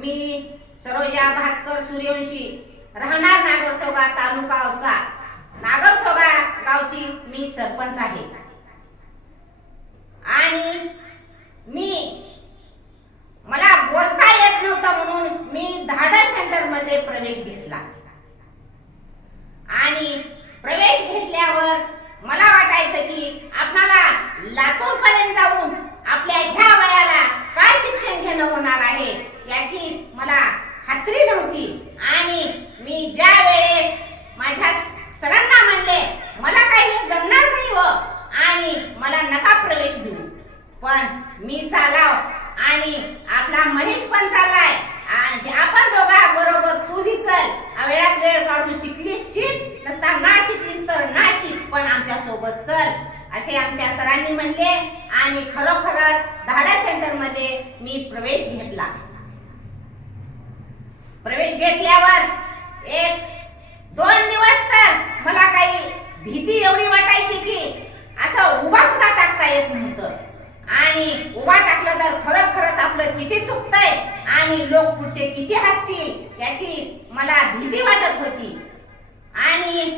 मी सरोजा भास्कर सूर्यवंशी राहणार नागरसोबा तालुका औसा. नागरसोबा गावची मी सरपंच आहे. आणि मी मला बोलता येत नव्हतं म्हणून मी धाडस सेंटरमध्ये प्रवेश घेतला. आणि प्रवेश घेतल्यावर मला वाटायचं की आपणाला लातूर पर्यंत जाऊन आपल्या ह्या वयाला काय शिक्षण घेणं होणार आहे याची मला खात्री नव्हती आणि मी ज्या वेळेस माझ्या सरांना म्हणले मला काही हे जमणार नाही हो आणि मला नका प्रवेश देऊ. पण मी चालाव आणि आपला महेश पण चाललाय आपण दोघा बरोबर तू भी चल. वेळात वेळ काढून शिकलीस शिक. नसता ना शिकलीस तर ना शिक पण आमच्यासोबत चल. असे आमच्या सरांनी म्हणले आणि खरोखरच धाडा सेंटरमध्ये मी प्रवेश घेतला. प्रवेश घेतल्यावर एक दोन दिवस तर मला काही भीती एवढी वाटायची की असं उभा सुद्धा टाकता येत नव्हतं. आणि उभा टाकलं तर खरोखरच आपलं किती चुकतंय आणि लोक पुढचे किती हसतील याची मला भीती वाटत होती. आणि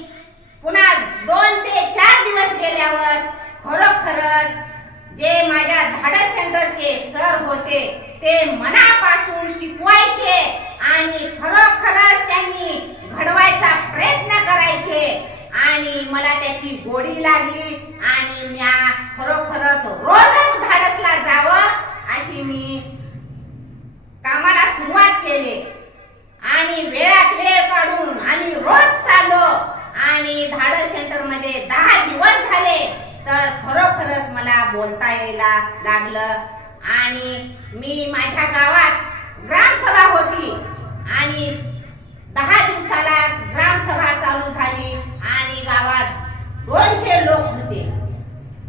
पुन्हा दोन ते चार दिवस गेल्यावर खरोखरच जे माझ्या धाडस सेंटरचे सर होते ते मनापासून शिकवायचे आणि खरोखरच त्यांनी आणि मला त्याची गोडी लागली आणि म्या खरोखरच रोजच धाडसला जावं अशी मी कामाला सुरुवात केली. आणि वेळात वेळ काढून आम्ही रोज चाललो आणि धाडस सेंटरमध्ये दहा दिवस झाले. तर खरोखरच मला बोलता यायला लागलं. आणि मी माझ्या गावात ग्रामसभा होती. आणि दहा दिवसालाच ग्रामसभा चालू झाली आणि गावात दोनशे लोक होते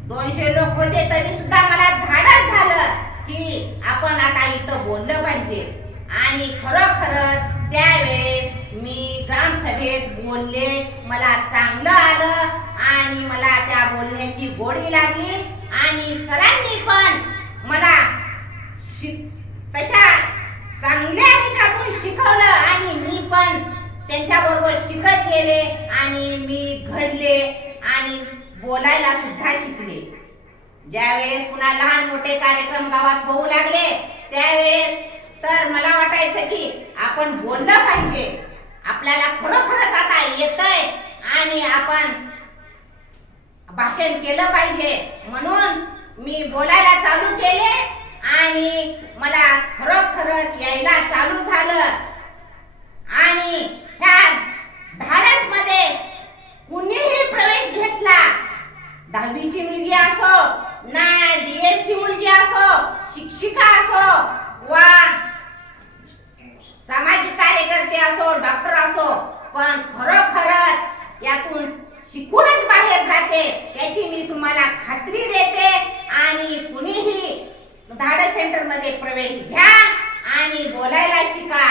दोनशे लोक होते तरी सुद्धा मला धाडस झालं की आपण आता इथं बोललं पाहिजे आणि खरोखरच त्यावेळेस मी ग्रामसभेत बोलले मला चांगलं आलं आणि मला त्या बोलण्याची गोडी लागली. आणि सरांनी पण मला शिक तशा चांगल्या ह्याच्यातून शिकवलं आणि मी पण त्यांच्याबरोबर शिकत गेले आणि मी घडले आणि बोलायला सुद्धा शिकले. ज्या वेळेस पुन्हा लहान मोठे कार्यक्रम गावात होऊ लागले त्यावेळेस तर मला वाटायचं की आपण बोल पाहिजे आपल्याला खरोखरच आता येतंय आणि आपण भाषण केलं पाहिजे. म्हणून मी बोलायला चालू केले आणि मला खरोखरच यायला चालू झालं. आणि ह्या धाडसमध्ये कुणीही प्रवेश घेतला. दहावीची मुलगी असो ना डीएड ची मुलगी असो शिक्षिका असो वा सामाजिक कार्यकर्ते असो डॉक्टर असो पण खरोखरच यातून शिकूनच बाहेर याची मी तुम्हाला खात्री देते. आणि कुणीही धाडस सेंटरमध्ये प्रवेश घ्या आणि बोलायला शिका.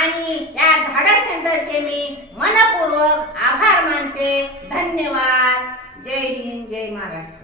आणि या धाडस सेंटरचे मी मनपूर्वक आभार मानते. धन्यवाद. जय हिंद जय महाराष्ट्र.